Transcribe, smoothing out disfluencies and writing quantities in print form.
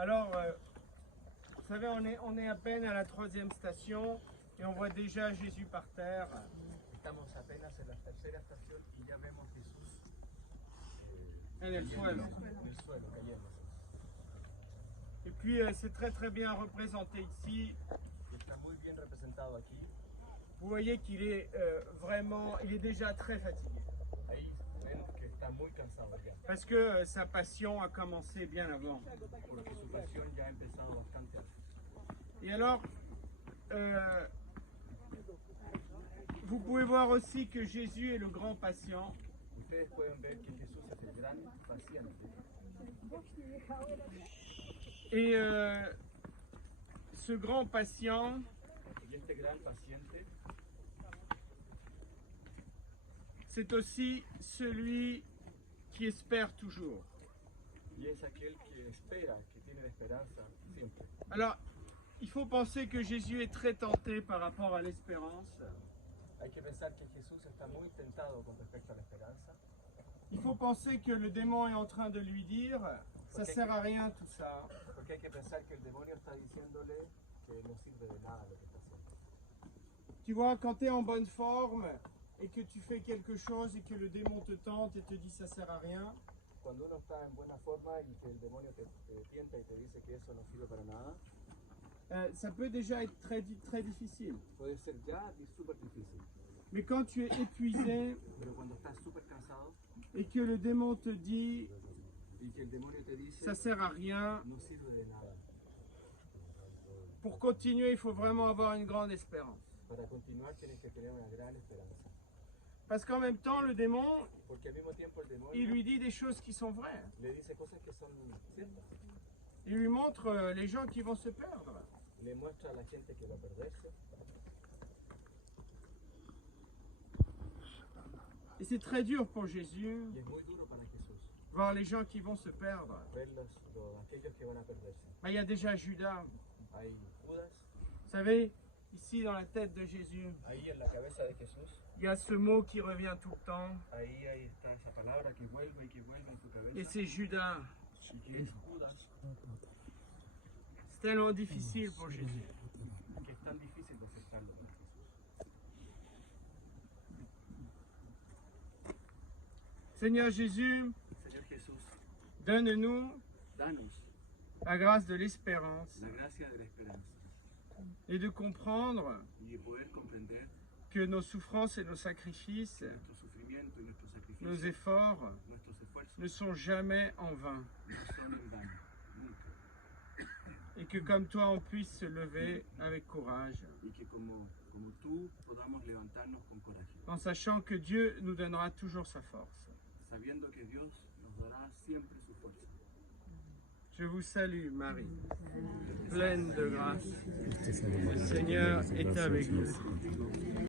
Alors, vous savez, on est à peine à la 3e station et on voit déjà Jésus par terre. Estamos apenas en la tercera estación y ya vemos a Jesús En el suelo. en el suelo cayendo. Et puis, c'est très bien représenté ici. Y está muy bien representado aquí. Vous voyez qu'il est il est déjà très fatigué. Ahí ven que está muy cansado ya, Parce que sa passion a commencé bien avant. porque su pasión ya ha empezado bastante antes. Et alors, vous pouvez voir aussi que Jésus est le grand patient. Ustedes pueden ver que Jesús es el gran paciente. Et ce grand patient, Y este gran paciente c'est aussi celui qui espère toujours. y es aquel que espera, que tiene la esperanza siempre. Alors, il faut penser que Jésus est très tenté par rapport à l'espérance. Hay que pensar que Jesús está muy tentado con respecto a la esperanza. Il faut penser que le démon est en train de lui dire, ça sert à rien tout ça. Porque hay que pensar que el demonio está diciéndole que no sirve de nada lo que está haciendo. Tu vois, quand tu es en bonne forme et que tu fais quelque chose et que le démon te tente et te dit ça sert à rien, Cuando uno está en buena forma y que el demonio te tienta y te dice que eso no sirve para nada, ça peut déjà être très difficile. puede ser ya súper difícil. Mais quand tu es épuisé Pero cuando estás súper cansado et que le démon te dit y que el demonio te dice ça sert à rien, no sirve de nada, pour continuer, il faut vraiment avoir une grande espérance. para continuar tienes que tener una gran esperanza. Parce qu'en même temps, le démon, Porque al mismo tiempo el demonio il lui dit des choses qui sont vraies. le dice cosas que son ciertas. Il lui montre les gens qui vont se perdre. Le muestra a la gente que va a perderse. Et c'est très dur pour Jésus, Y es muy duro para Jesús voir les gens qui vont se perdre. ver aquellos que van a perderse. Il y a déjà Judas. Hay Judas, Vous savez, ici dans la tête de Jésus, ahí en la cabeza de Jesús, il y a ce mot qui revient tout le temps. ahí está esa palabra que vuelve en tu Et cabeza. c'est Judas. Y que es Judas, C'est tellement difficile pour Jésus. que es tan difícil de aceptarlo para Jesús. Seigneur Jésus, Señor Jesús, donne-nous danos la grâce de l'espérance la gracia de la esperanza et de comprendre y de poder comprender que nos souffrances et nos sacrifices, nuestro sufrimiento y nuestro sacrificio, nos efforts nuestros esfuerzos ne sont jamais en vain. no son en vano, nunca. Et que comme toi, on puisse se lever avec courage, Y que como tú podamos levantarnos con coraje, en sachant que Dieu nous donnera toujours sa force. sabiendo que Dios nos dará siempre su fuerza. Je vous salue, Marie, pleine de grâce. Le Seigneur est avec vous.